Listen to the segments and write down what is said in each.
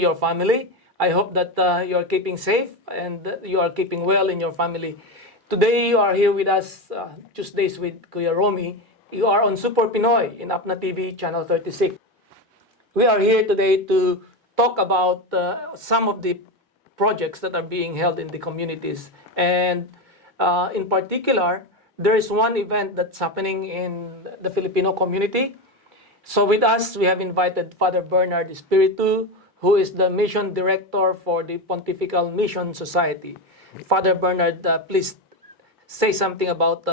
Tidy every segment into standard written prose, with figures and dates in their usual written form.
your family. I hope that you are keeping safe and you are keeping well in your family. Today you are here with us, Tuesdays with Kuya Romy. You are on Super Pinoy in Apna TV, Channel 36. We are here today to talk about some of the projects that are being held in the communities. And in particular, there is one event that's happening in the Filipino community. So with us, we have invited Father Bernard Espiritu, who is the mission director for the Pontifical Mission Society. Father Bernard, please say something about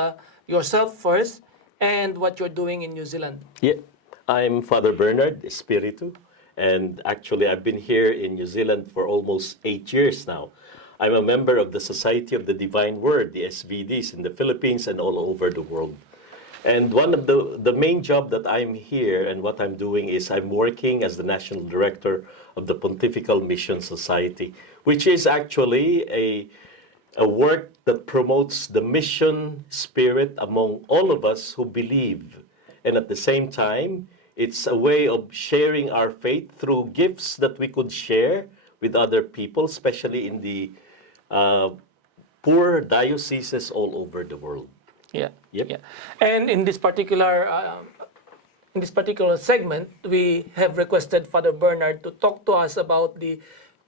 yourself first and what you're doing in New Zealand. Yeah, I'm Father Bernard Espiritu, and actually I've been here in New Zealand for almost 8 years now. I'm a member of the Society of the Divine Word, the SVDs, in the Philippines and all over the world. And one of the main job that I'm here and what I'm doing is I'm working as the National Director of the Pontifical Mission Society, which is actually a work that promotes the mission spirit among all of us who believe. And at the same time, it's a way of sharing our faith through gifts that we could share with other people, especially in the poor dioceses all over the world. Yeah. Yep. Yeah. And in this particular segment, we have requested Father Bernard to talk to us about the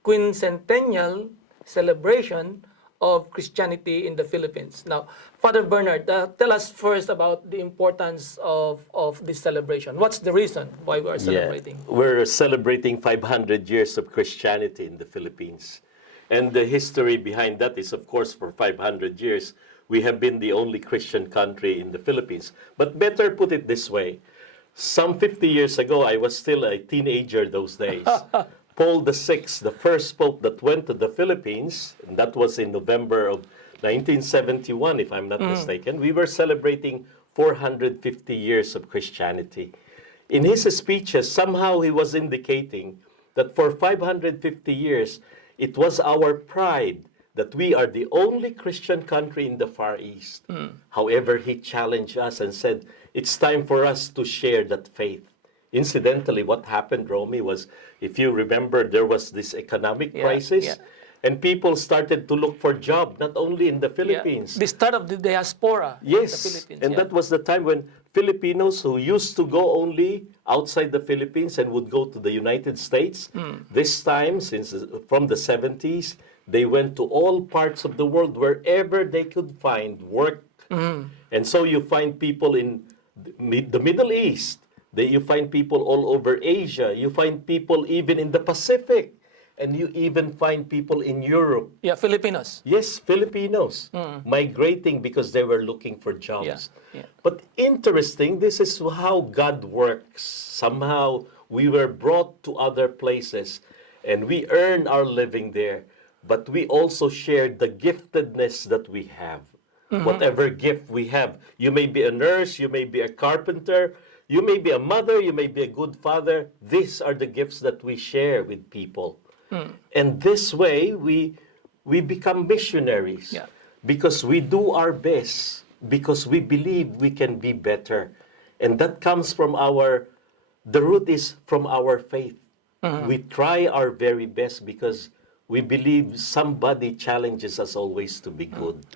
quincentennial celebration of Christianity in the Philippines. Now, Father Bernard, tell us first about the importance of this celebration. What's the reason why we are celebrating? Yeah. We're celebrating 500 years of Christianity in the Philippines. And the history behind that is, of course, for 500 years, we have been the only Christian country in the Philippines. But better put it this way. Some 50 years ago, I was still a teenager those days. Paul VI, the first pope that went to the Philippines, and that was in November of 1971, if I'm not mistaken, we were celebrating 450 years of Christianity. In his speeches, somehow he was indicating that for 550 years, it was our pride that we are the only Christian country in the Far East. However, he challenged us and said, it's time for us to share that faith. Incidentally, what happened, Romy, was, if you remember, there was this economic crisis, and people started to look for jobs, not only in the Philippines. The start of the diaspora in the Philippines. And that was the time when Filipinos who used to go only outside the Philippines and would go to the United States, this time, since from the 70s, they went to all parts of the world, wherever they could find work. And so you find people in the Middle East, you find people all over Asia, you find people even in the Pacific, and you even find people in Europe. Yeah, Filipinos. Yes, Filipinos migrating because they were looking for jobs. But interesting, this is how God works. Somehow we were brought to other places and we earn our living there. But we also share the giftedness that we have. Whatever gift we have. You may be a nurse, you may be a carpenter, you may be a mother, you may be a good father. These are the gifts that we share with people. And this way, we become missionaries. Because we do our best. Because we believe we can be better. And that comes from the root is from our faith. We try our very best because we believe somebody challenges us always to be good.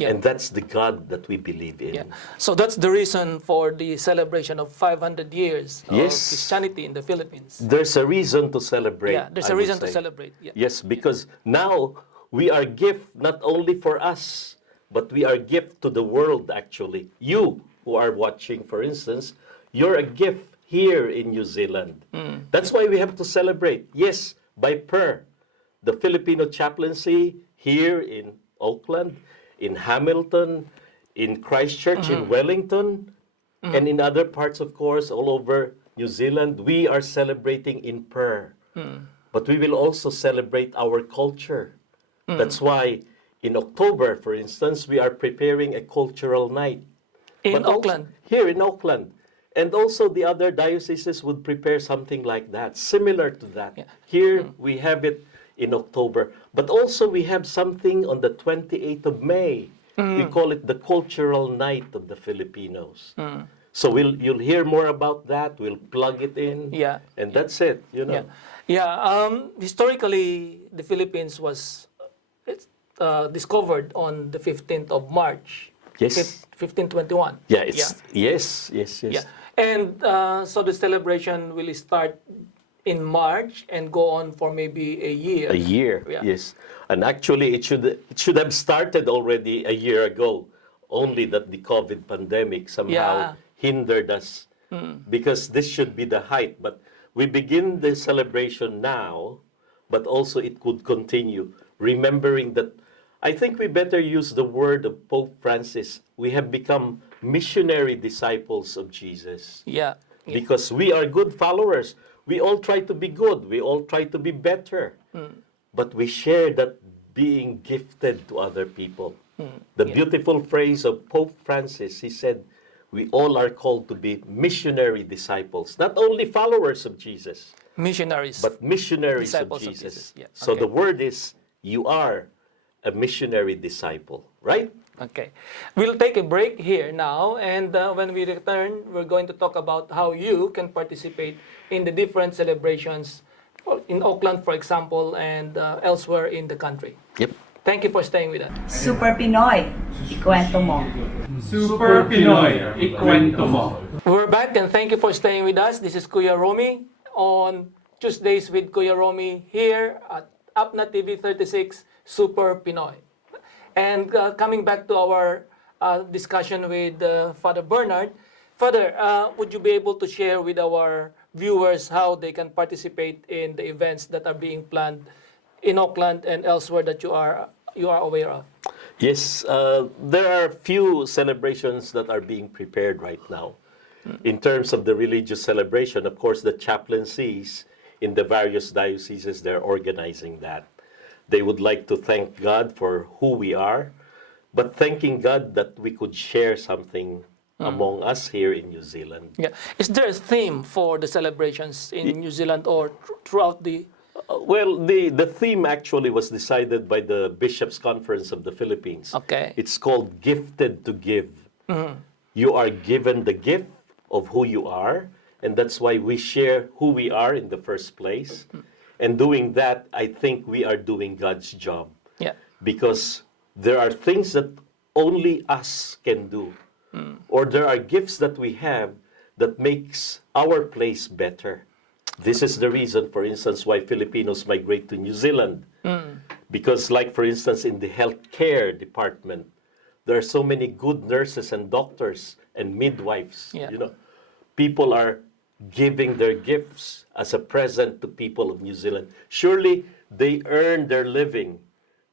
And that's the God that we believe in. So that's the reason for the celebration of 500 years of Christianity in the Philippines. There's a reason to celebrate. There's a reason to celebrate. Yes, because now we are gift not only for us, but we are gift to the world actually. You who are watching, for instance, you're a gift here in New Zealand. That's why we have to celebrate. Yes, by prayer. The Filipino chaplaincy here in Auckland, in Hamilton, in Christchurch, in Wellington, and in other parts, of course, all over New Zealand, we are celebrating in prayer. But we will also celebrate our culture. That's why in October, for instance, we are preparing a cultural night. In Auckland? Here in Auckland. And also the other dioceses would prepare something like that, similar to that. Here we have it in October. But also we have something on the 28th of May. We call it the Cultural Night of the Filipinos. So you'll hear more about that. We'll plug it in. And that's it, you know. Yeah, historically, the Philippines was discovered on the 15th of March, Yes. 1521. Yeah, it's yes, yes, Yeah. yes. And so the celebration will start in March and go on for maybe a year. A year, Yeah. yes. And actually, it should have started already a year ago. Only that the COVID pandemic somehow Yeah. hindered us, because this should be the height. But we begin the celebration now, but also it could continue. Remembering that, I think we better use the word of Pope Francis. We have become missionary disciples of Jesus, Yeah. Yeah. because we are good followers. We all try to be good. We all try to be better. But we share that being gifted to other people. The beautiful phrase of Pope Francis, he said, we all are called to be missionary disciples, not only followers of Jesus, Missionaries. but missionaries of Disciples of Jesus. Jesus, yeah. So Okay. the word is, you are a missionary disciple, right? Okay. We'll take a break here now, and when we return, we're going to talk about how you can participate in the different celebrations in Auckland, for example, and elsewhere in the country. Yep. Thank you for staying with us. Super Pinoy, ikwento mo. Super Pinoy, ikwento mo. We're back, and thank you for staying with us. This is Kuya Romy on Tuesdays with Kuya Romy here at Apna TV 36 Super Pinoy. And coming back to our discussion with Father Bernard, Father, would you be able to share with our viewers how they can participate in the events that are being planned in Auckland and elsewhere that you are aware of? Yes, there are few celebrations that are being prepared right now. In terms of the religious celebration, of course, the chaplaincies in the various dioceses, they're organizing that. They would like to thank God for who we are, but thanking God that we could share something among us here in New Zealand. Yeah. Is there a theme for the celebrations in New Zealand or throughout the... Well, the theme actually was decided by the Bishops' Conference of the Philippines. Okay. It's called Gifted to Give. You are given the gift of who you are, and that's why we share who we are in the first place. And doing that, I think we are doing God's job. Yeah. Because there are things that only us can do. Or there are gifts that we have that makes our place better. This is the reason, for instance, why Filipinos migrate to New Zealand. Because, like, for instance, in the healthcare department, there are so many good nurses and doctors and midwives. Yeah. You know, people are giving their gifts as a present to people of New Zealand. Surely they earn their living,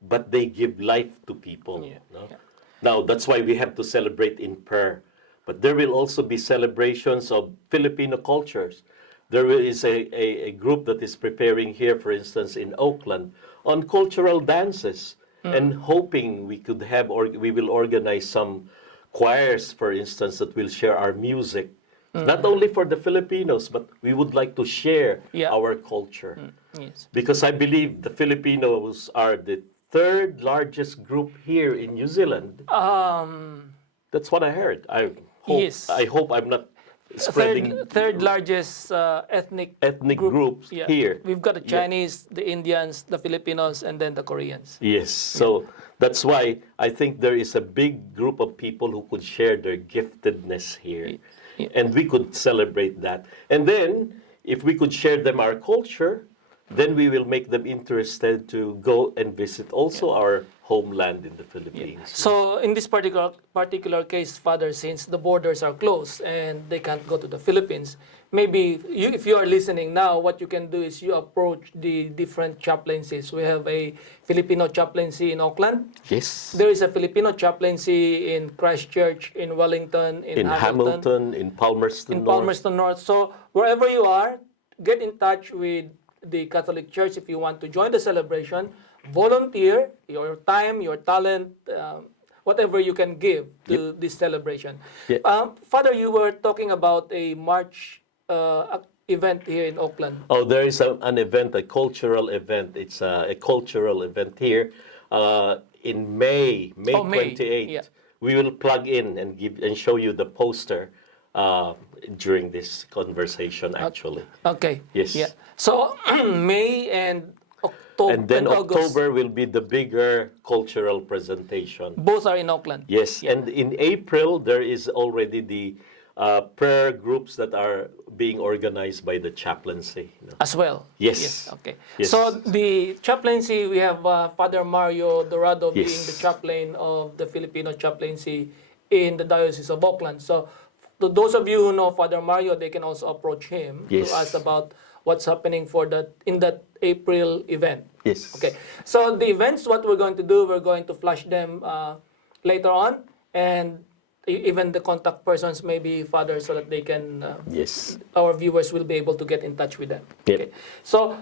but they give life to people. Yeah. No? Yeah. Now, that's why we have to celebrate in prayer. But there will also be celebrations of Filipino cultures. There is a group that is preparing here, for instance, in Auckland, on cultural dances, and hoping we could have, or we will organize some choirs, for instance, that will share our music. Not only for the Filipinos, but we would like to share Yeah. our culture. Yes. Because I believe the Filipinos are the third largest group here in New Zealand. That's what I heard. I hope, Yes. I hope I'm not spreading Third largest ethnic groups Yeah. here. We've got the Chinese, the Indians, the Filipinos, and then the Koreans. Yes, so that's why I think there is a big group of people who could share their giftedness here. Yeah. And we could celebrate that. And then, if we could share them our culture, then we will make them interested to go and visit also our homeland in the Philippines. So in this particular case, Father, since the borders are closed and they can't go to the Philippines, maybe if you are listening now, what you can do is you approach the different chaplaincies. We have a Filipino chaplaincy in Auckland. Yes. There is a Filipino chaplaincy in Christchurch, in Wellington, in Hamilton, in Palmerston in North. Palmerston North. So wherever you are, get in touch with the Catholic Church if you want to join the celebration. Volunteer your time, your talent, whatever you can give to this celebration. Yeah. Father, you were talking about a March event here in Auckland. Oh, there is an event, a cultural event. It's a cultural event here in May May, 28th. yeah. We will plug in and give and show you the poster. during this conversation, actually. Okay. Yes. Yeah. So May and October And then August, October will be the bigger cultural presentation. both are in Auckland. Yes, and in April, there is already the prayer groups that are being organized by the chaplaincy. As well. Yes. Okay. Yes. So the chaplaincy, we have Father Mario Dorado being Yes. the chaplain of the Filipino chaplaincy in the Diocese of Auckland. So to those of you who know Father Mario, they can also approach him Yes. to ask about what's happening for that in that April event. Yes. Okay. So the events, what we're going to do, we're going to flash them later on, and even the contact persons, maybe Father, so that they can. Yes. Our viewers will be able to get in touch with them. Yep. Okay. So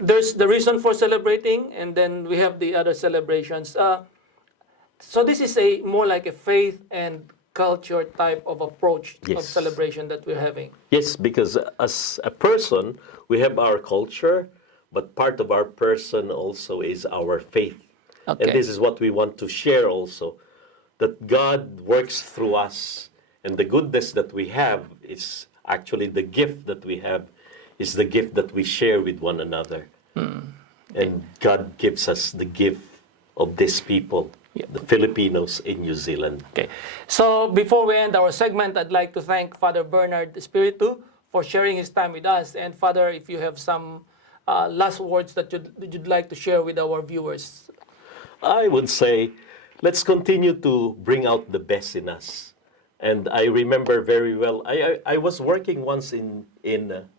there's the reason for celebrating, and then we have the other celebrations. So this is a more like a faith and culture type of approach of Yes. celebration that we're having. Yes, because as a person, we have our culture, but part of our person also is our faith. Okay. And this is what we want to share also, that God works through us, and the goodness that we have is actually the gift that we have, is the gift that we share with one another. And God gives us the gift of these people, the Filipinos in New Zealand. Okay. So before we end our segment, I'd like to thank Father Bernard Espiritu for sharing his time with us. And Father, if you have some last words that you'd like to share with our viewers. I would say, let's continue to bring out the best in us. And I remember very well, I was working once in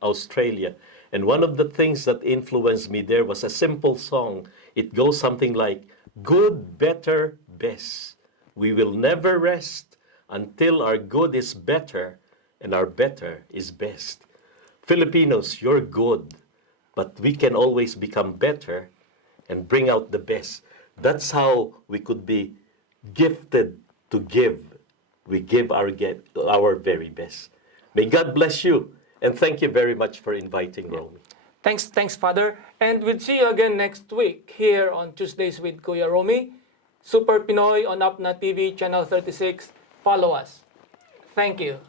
Australia, and one of the things that influenced me there was a simple song. It goes something like, good, better, best. We will never rest until our good is better and our better is best. Filipinos, you're good, but we can always become better and bring out the best. That's how we could be gifted to give. We give our very best. May God bless you, and thank you very much for inviting Romy. Thanks, Father. And we'll see you again next week here on Tuesdays with Kuya Romy. Super Pinoy on Apna TV, Channel 36. Follow us. Thank you.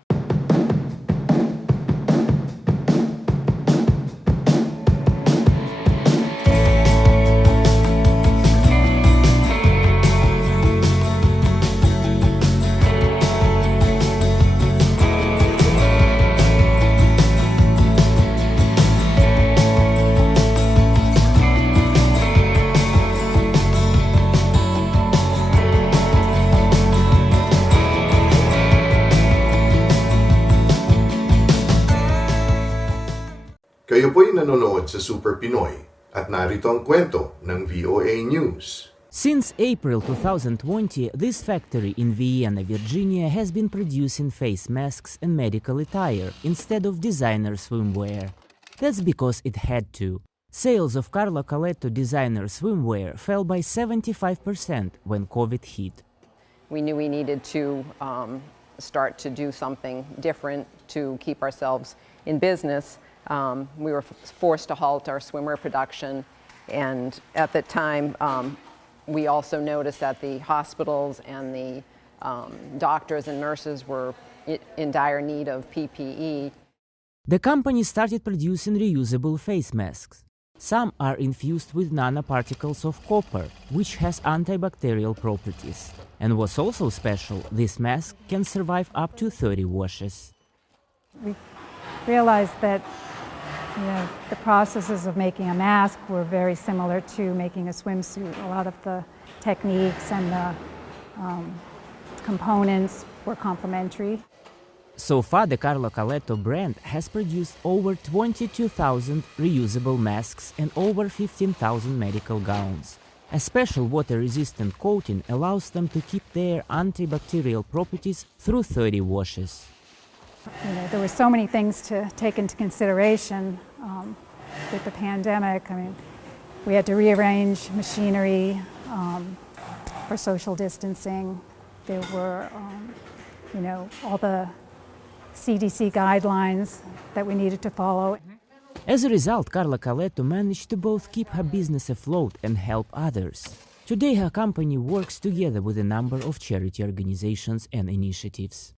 Kayo po'y nanonood sa Super Pinoy at narito ang kwento ng VOA News. Since April 2020, this factory in Vienna, Virginia has been producing face masks and medical attire instead of designer swimwear. That's because it had to. Sales of Carlo Coletto designer swimwear fell by 75% when COVID hit. We knew we needed to start to do something different to keep ourselves in business. We were forced to halt our swimwear production, and at the time we also noticed that the hospitals and the doctors and nurses were in dire need of PPE. The company started producing reusable face masks. Some are infused with nanoparticles of copper, which has antibacterial properties. And what's also special, this mask can survive up to 30 washes. We realized that the processes of making a mask were very similar to making a swimsuit. A lot of the techniques and the components were complementary. So far, the Carlo Coletto brand has produced over 22,000 reusable masks and over 15,000 medical gowns. A special water-resistant coating allows them to keep their antibacterial properties through 30 washes. There were so many things to take into consideration with the pandemic. I mean, we had to rearrange machinery for social distancing. There were, all the CDC guidelines that we needed to follow. As a result, Carlo Coletto managed to both keep her business afloat and help others. Today, her company works together with a number of charity organizations and initiatives.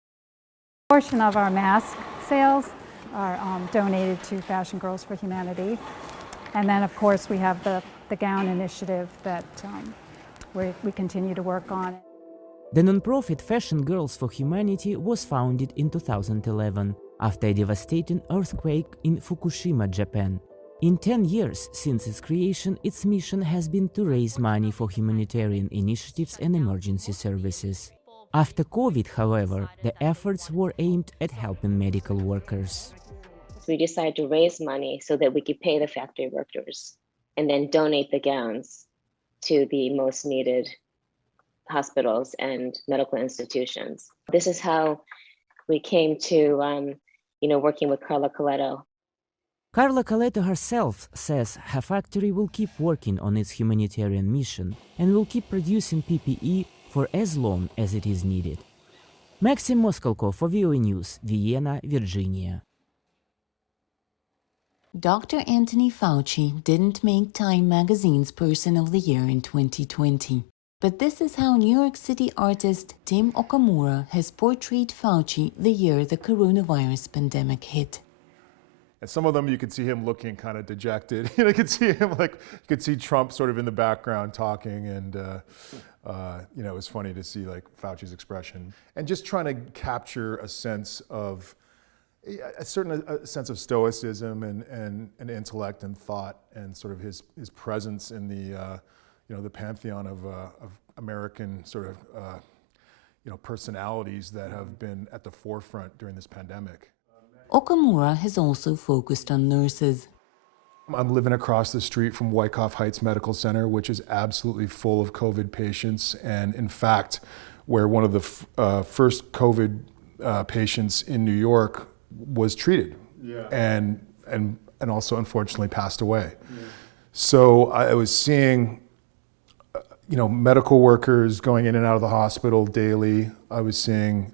Portion of our mask sales are donated to Fashion Girls for Humanity. And then, of course, we have the gown initiative that we continue to work on. The nonprofit Fashion Girls for Humanity was founded in 2011 after a devastating earthquake in Fukushima, Japan. In 10 years since its creation, its mission has been to raise money for humanitarian initiatives and emergency services. After COVID, however, the efforts were aimed at helping medical workers. We decided to raise money so that we could pay the factory workers and then donate the gowns to the most needed hospitals and medical institutions. This is how we came to, working with Carla Coletto. Carla Coletto herself says her factory will keep working on its humanitarian mission and will keep producing PPE for as long as it is needed. Maxim Moskalko for VOA News, Vienna, Virginia. Dr. Anthony Fauci didn't make Time magazine's Person of the Year in 2020. But this is how New York City artist Tim Okamura has portrayed Fauci the year the coronavirus pandemic hit. And some of them you could see him looking kind of dejected. You could see him you could see Trump sort of in the background talking, and it was funny to see Fauci's expression and just trying to capture a sense of a sense of stoicism and intellect and thought, and sort of his presence in the pantheon of American sort of personalities that have been at the forefront during this pandemic. Okamura has also focused on nurses. I'm living across the street from Wyckoff Heights Medical Center, which is absolutely full of COVID patients, and in fact, where one of the first COVID patients in New York was treated, and also unfortunately passed away. Yeah. So I was seeing, medical workers going in and out of the hospital daily. I was seeing,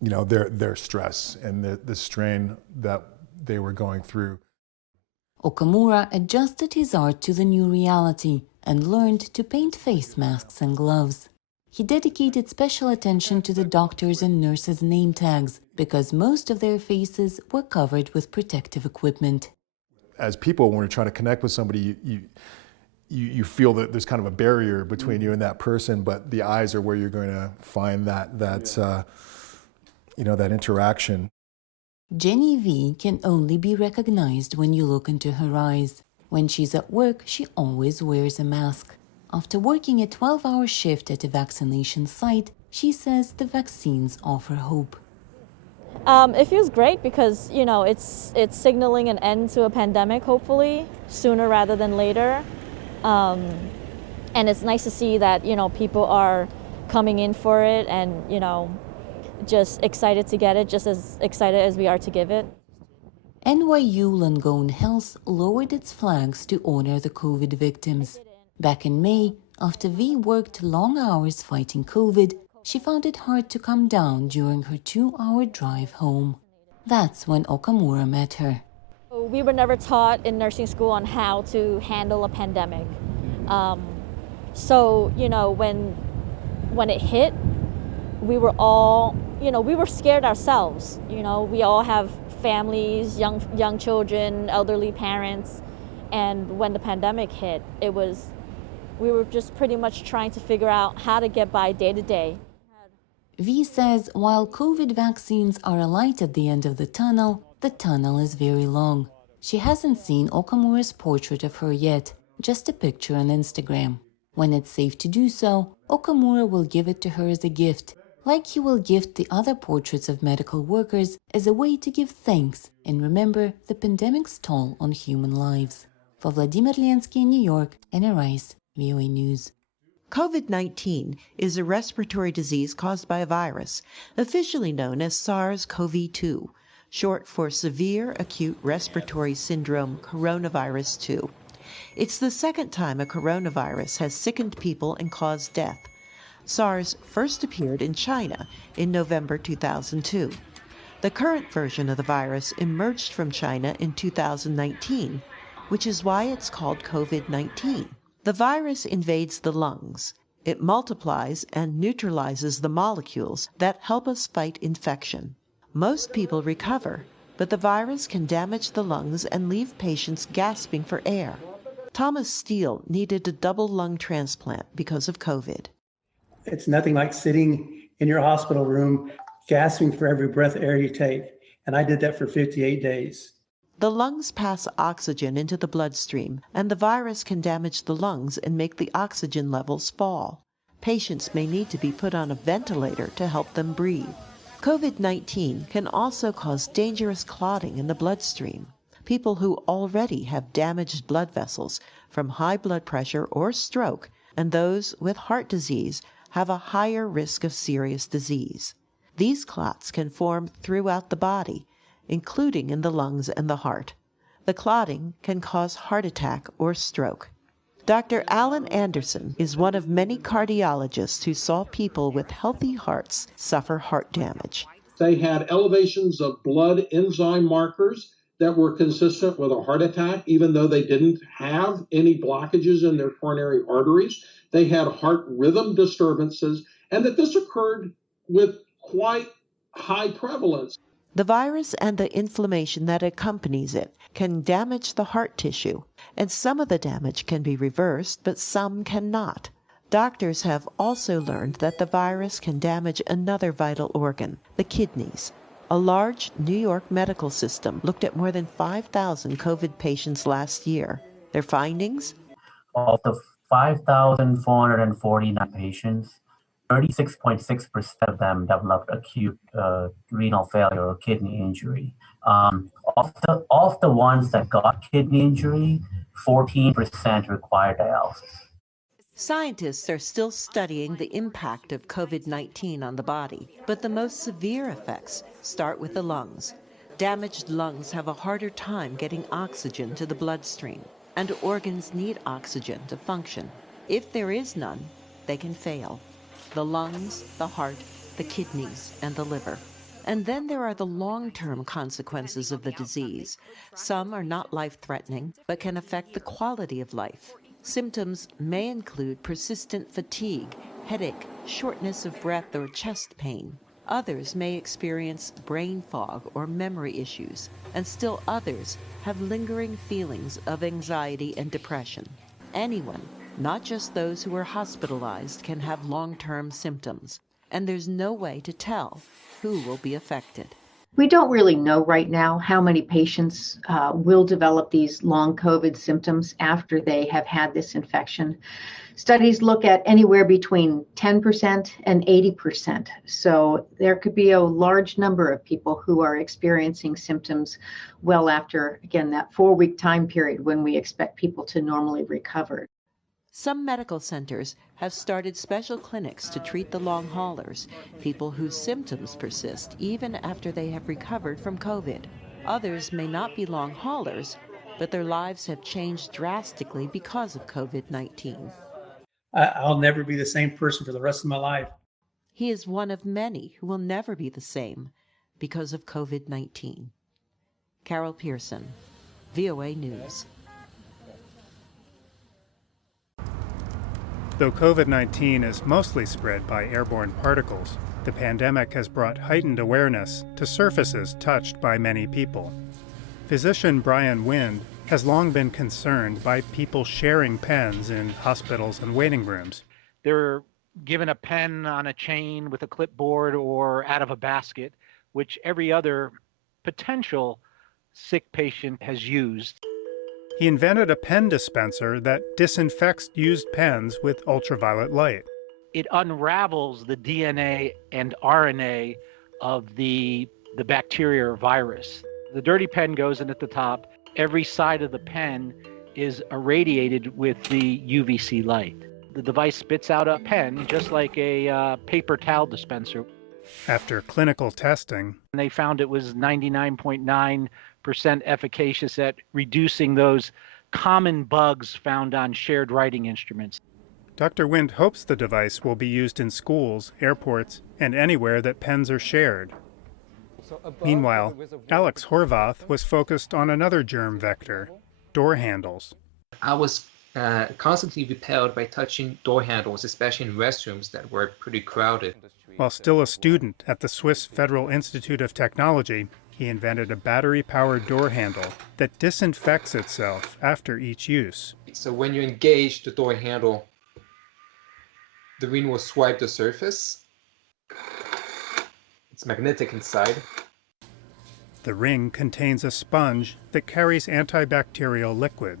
their stress and the strain that they were going through. Okamura adjusted his art to the new reality and learned to paint face masks and gloves. He dedicated special attention to the doctors' and nurses' name tags because most of their faces were covered with protective equipment. As people, when we're trying to connect with somebody, you feel that there's kind of a barrier between you and that person, but the eyes are where you're going to find that interaction. Jenny V can only be recognized when you look into her eyes. When she's at work, she always wears a mask. After working a 12-hour shift at a vaccination site, she says the vaccines offer hope. It feels great because, it's signaling an end to a pandemic, hopefully, sooner rather than later. And it's nice to see that, people are coming in for it and, just excited to get it, just as excited as we are to give it. NYU Langone Health lowered its flags to honor the COVID victims. Back in May, after V worked long hours fighting COVID, she found it hard to come down during her 2-hour drive home. That's when Okamura met her. We were never taught in nursing school on how to handle a pandemic. So, when it hit, we were all, we were scared ourselves. We all have families, young children, elderly parents. And when the pandemic hit, we were just pretty much trying to figure out how to get by day to day. V says while COVID vaccines are a light at the end of the tunnel is very long. She hasn't seen Okamura's portrait of her yet, just a picture on Instagram. When it's safe to do so, Okamura will give it to her as a gift, like he will gift the other portraits of medical workers as a way to give thanks and remember the pandemic's toll on human lives. For Vladimir Lensky in New York, Anna Rice, VOA News. COVID-19 is a respiratory disease caused by a virus, officially known as SARS-CoV-2, short for Severe Acute Respiratory Syndrome Coronavirus 2. It's the second time a coronavirus has sickened people and caused death. SARS first appeared in China in November 2002. The current version of the virus emerged from China in 2019, which is why it's called COVID-19. The virus invades the lungs. It multiplies and neutralizes the molecules that help us fight infection. Most people recover, but the virus can damage the lungs and leave patients gasping for air. Thomas Steele needed a double lung transplant because of COVID. It's nothing like sitting in your hospital room gasping for every breath of air you take. And I did that for 58 days. The lungs pass oxygen into the bloodstream, and the virus can damage the lungs and make the oxygen levels fall. Patients may need to be put on a ventilator to help them breathe. COVID-19 can also cause dangerous clotting in the bloodstream. People who already have damaged blood vessels from high blood pressure or stroke, and those with heart disease have a higher risk of serious disease. These clots can form throughout the body, including in the lungs and the heart. The clotting can cause heart attack or stroke. Dr. Alan Anderson is one of many cardiologists who saw people with healthy hearts suffer heart damage. They had elevations of blood enzyme markers that were consistent with a heart attack, even though they didn't have any blockages in their coronary arteries. They had heart rhythm disturbances, and that this occurred with quite high prevalence. The virus and the inflammation that accompanies it can damage the heart tissue, and some of the damage can be reversed, but some cannot. Doctors have also learned that the virus can damage another vital organ, the kidneys. A large New York medical system looked at more than 5,000 COVID patients last year. Their findings? Of the 5,449 patients, 36.6% of them developed acute renal failure or kidney injury. Of the ones that got kidney injury, 14% required dialysis. Scientists are still studying the impact of COVID-19 on the body, but the most severe effects start with the lungs. Damaged lungs have a harder time getting oxygen to the bloodstream, and organs need oxygen to function. If there is none, they can fail. The lungs, the heart, the kidneys, and the liver. And then there are the long-term consequences of the disease. Some are not life-threatening, but can affect the quality of life. Symptoms may include persistent fatigue, headache, shortness of breath, or chest pain. Others may experience brain fog or memory issues, and still others have lingering feelings of anxiety and depression. Anyone, not just those who are hospitalized, can have long-term symptoms, and there's no way to tell who will be affected. We don't really know right now how many patients will develop these long COVID symptoms after they have had this infection. Studies look at anywhere between 10% and 80%. So there could be a large number of people who are experiencing symptoms well after, again, that 4-week time period when we expect people to normally recover. Some medical centers have started special clinics to treat the long haulers, people whose symptoms persist even after they have recovered from COVID. Others may not be long haulers, but their lives have changed drastically because of COVID-19. I'll never be the same person for the rest of my life. He is one of many who will never be the same because of COVID-19. Carol Pearson, VOA News. Though COVID-19 is mostly spread by airborne particles, the pandemic has brought heightened awareness to surfaces touched by many people. Physician Brian Wind has long been concerned by people sharing pens in hospitals and waiting rooms. They're given a pen on a chain with a clipboard or out of a basket, which every other potential sick patient has used. He invented a pen dispenser that disinfects used pens with ultraviolet light. It unravels the DNA and RNA of the bacteria or virus. The dirty pen goes in at the top. Every side of the pen is irradiated with the UVC light. The device spits out a pen just like a paper towel dispenser. After clinical testing, they found it was 99.9% efficacious at reducing those common bugs found on shared writing instruments. Dr. Wind hopes the device will be used in schools, airports, and anywhere that pens are shared. Meanwhile, Alex Horvath was focused on another germ vector, door handles. I was constantly repelled by touching door handles, especially in restrooms that were pretty crowded. While still a student at the Swiss Federal Institute of Technology, he invented a battery-powered door handle that disinfects itself after each use. So when you engage the door handle, the ring will swipe the surface. It's magnetic inside. The ring contains a sponge that carries antibacterial liquid.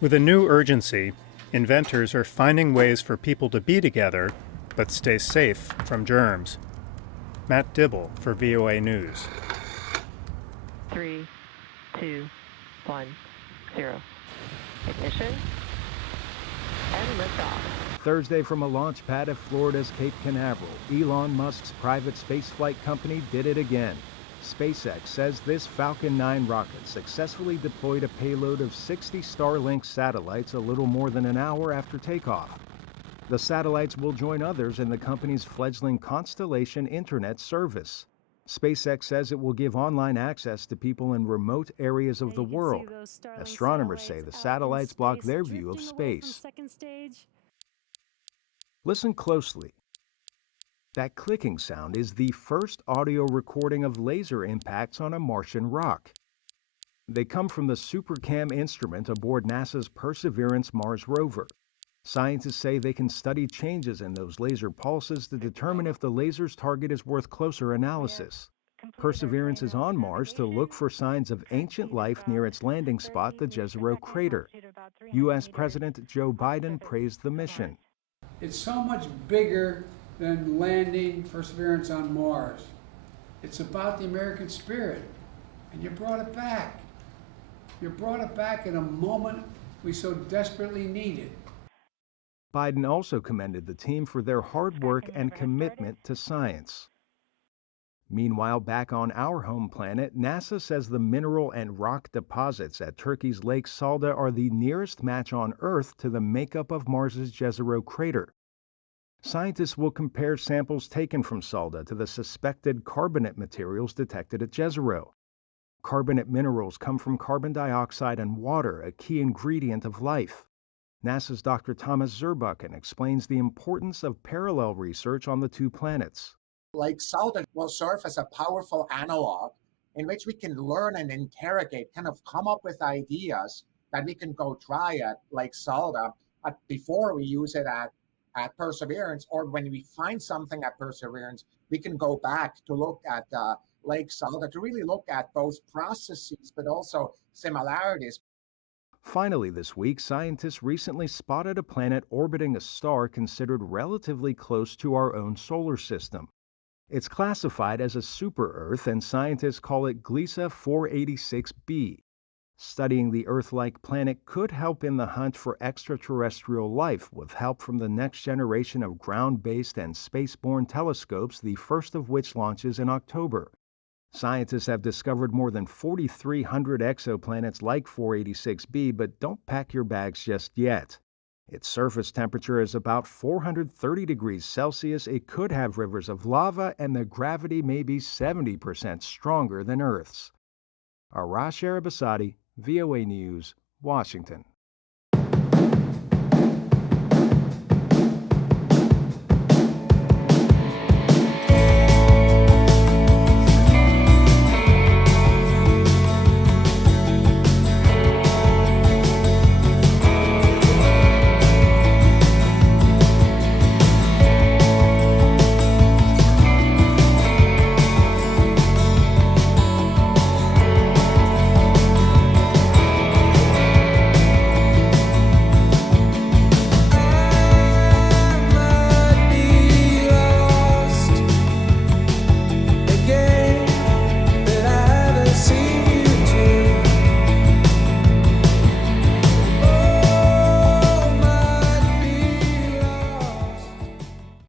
With a new urgency, inventors are finding ways for people to be together but stay safe from germs. Matt Dibble for VOA News. 3, 2, 1, 0. Ignition and liftoff. Thursday from a launch pad at Florida's Cape Canaveral, Elon Musk's private spaceflight company did it again. Spacex says this Falcon 9 rocket successfully deployed a payload of 60 Starlink satellites a little more than an hour after takeoff. The satellites will join others in the company's fledgling Constellation Internet service. SpaceX says it will give online access to people in remote areas of the world. Astronomers say the satellites block their view of space. Listen closely. That clicking sound is the first audio recording of laser impacts on a Martian rock. They come from the SuperCam instrument aboard NASA's Perseverance Mars rover. Scientists say they can study changes in those laser pulses to determine if the laser's target is worth closer analysis. Perseverance is on Mars to look for signs of ancient life near its landing spot, the Jezero crater. U.S. President Joe Biden praised the mission. It's so much bigger than landing Perseverance on Mars. It's about the American spirit, and you brought it back. You brought it back in a moment we so desperately needed. Biden also commended the team for their hard work and commitment to science. Meanwhile, back on our home planet, NASA says the mineral and rock deposits at Turkey's Lake Salda are the nearest match on Earth to the makeup of Mars's Jezero crater. Scientists will compare samples taken from Salda to the suspected carbonate materials detected at Jezero. Carbonate minerals come from carbon dioxide and water, a key ingredient of life. NASA's Dr. Thomas Zurbuchen explains the importance of parallel research on the two planets. Lake Salda will serve as a powerful analog in which we can learn and interrogate, kind of come up with ideas that we can go try at Lake Salda before we use it at Perseverance, or when we find something at Perseverance, we can go back to look at Lake Salda to really look at both processes but also similarities. Finally this week, scientists recently spotted a planet orbiting a star considered relatively close to our own solar system. It's classified as a super-Earth, and scientists call it Gliese 486b. Studying the Earth-like planet could help in the hunt for extraterrestrial life, with help from the next generation of ground-based and space-borne telescopes, the first of which launches in October. Scientists have discovered more than 4,300 exoplanets like 486b, but don't pack your bags just yet. Its surface temperature is about 430 degrees Celsius. It could have rivers of lava, and the gravity may be 70% stronger than Earth's. Arash Arabasadi, VOA News, Washington.